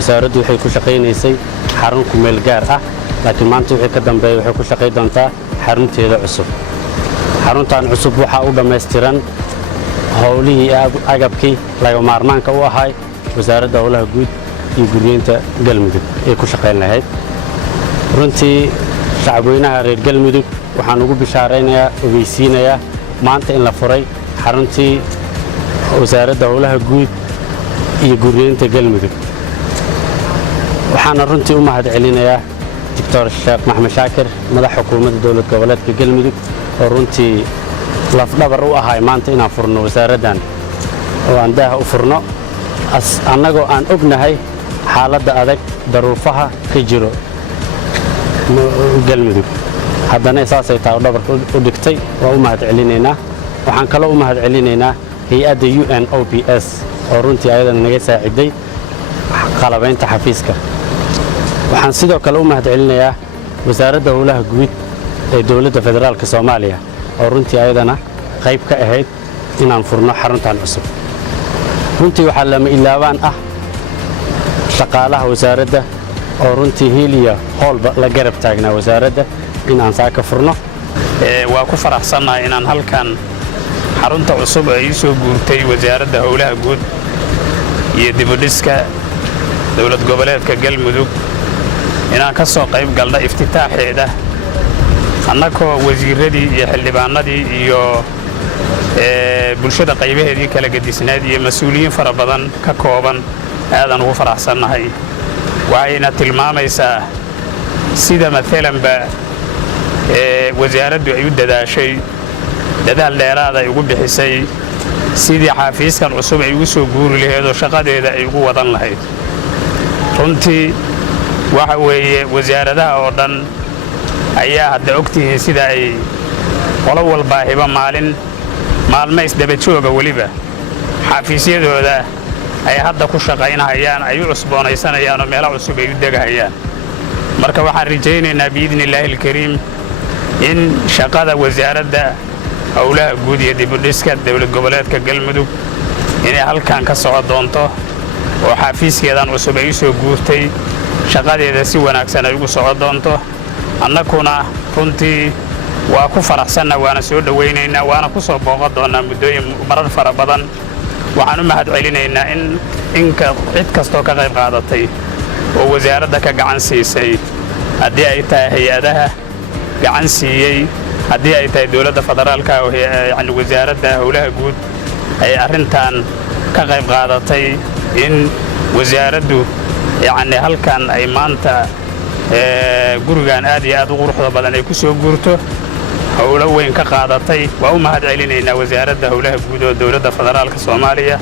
wasaaraddu waxay ku shaqaynaysay xarun ku meel gaar ah laakiin maanta wixii ka dambeeya waxay ku shaqay doontaa xarunteeda cusub xaruntan cusub waxaa u dhammaystiran howlihii agabkii laga maarmaanka u ahay wasaaradda howlaha guud iyo guryeynta galmudug ee ku shaqayn lahayd runtii shacabweynaha reer galmudug waxaan ugu bishaaraynayaa ogeysiinayaa maanta in la furay xaruntii wasaaradda howlaha guud iyo guryeynta galmudug waxaana runtii u mahad celinayaa doctor sheekh maxamed shaakir madax xukuumadda dowlad goboleedka galmudug oo runtii lafdhabar u ahay maanta inaan furno wasaaraddan oo aan daaha u furno annagoo aan ognahay xaaladda adag daruufaha ka jiro galmudug haddana saasay taa dhabarka u dhigtay waa u mahad celinaynaa waxaan kaloo u mahad celinaynaa hay-adda UNOPS oo runtii ayadana naga saaciday qalabaynta xafiiska waxaan sidoo kale u mahad celinayaa wasaaradda howlaha guud ee dowladda federaalka Soomaaliya oo runtii ayadana qayb ka ahayd inaan furno xaruntan cusub runtii waxaa lama ilaabaan ah shaqaalaha wasaaradda oo runtii hiiliya howlba la garab taagnaa wasaaradda inaan saaka furno waa ku faraxsanahay inaan halkan xarunta cusub ay soo guurtay wasaaradda howlaha guud iyo dibudhiska dowlad goboleedka galmudug inaan ka soo qayb galno iftitaaxeeda annagoo wasiiradii iyo xildhibaanadii iyo bulshada qaybaheedii kala gadisnayd iyo mas'uuliyiin fara badan ka kooban aadan ugu faraxsanahay waxayna tilmaamaysaa sida maalanba wasaaraddu ay u dadaashay dadaal dheeraad ay ugu bixisay sidii xafiiskan cusub ay ugu soo guuri lahayd oo shaqadeeda ay ugu wadan lahayd runtii waxa weeye wasaaradaha oo dhan ayaa hadda ogtihiin sida ay qolo walbaahiba maalmo isdaba jooga weliba xafiisyadooda ay hadda ku shaqaynahayaan ay u cusboonaysanayaan oo meelo cusub ay u degahayaan marka waxaan rajaynaynaa biidnillaahi alkariim in shaqada wasaaradda howlaha guud iyo dibudhiska dowlad goboleedka galmudug inay halkan ka soco doonto oo xafiiskeedan cusub ay u soo guurtay shaqadeeda si wanaagsan ay ugu soco doonto annaguna runtii waa ku faraxsanna waana soo dhawaynaynaa waana ku soo booqan doonaa muddooyin marar fara badan waxaan u mahad celinaynaa in cid kastoo ka qayb qaadatay oo wasaaradda ka gacan siisay haddii ay tahay hay-adaha gacan siiyey haddii ay tahay dowladda federaalka oo yacni wasaaradda howlaha guud ay arrintan ka qayb qaadatay in wasaaraddu yacni halkan ay maanta gurigan aad iyo aad u quruxda badan ay ku soo guurto howlo weyn ka qaadatay waa u mahad celinaynaa wasaaradda howlaha guud oo dowladda federaalka Soomaaliya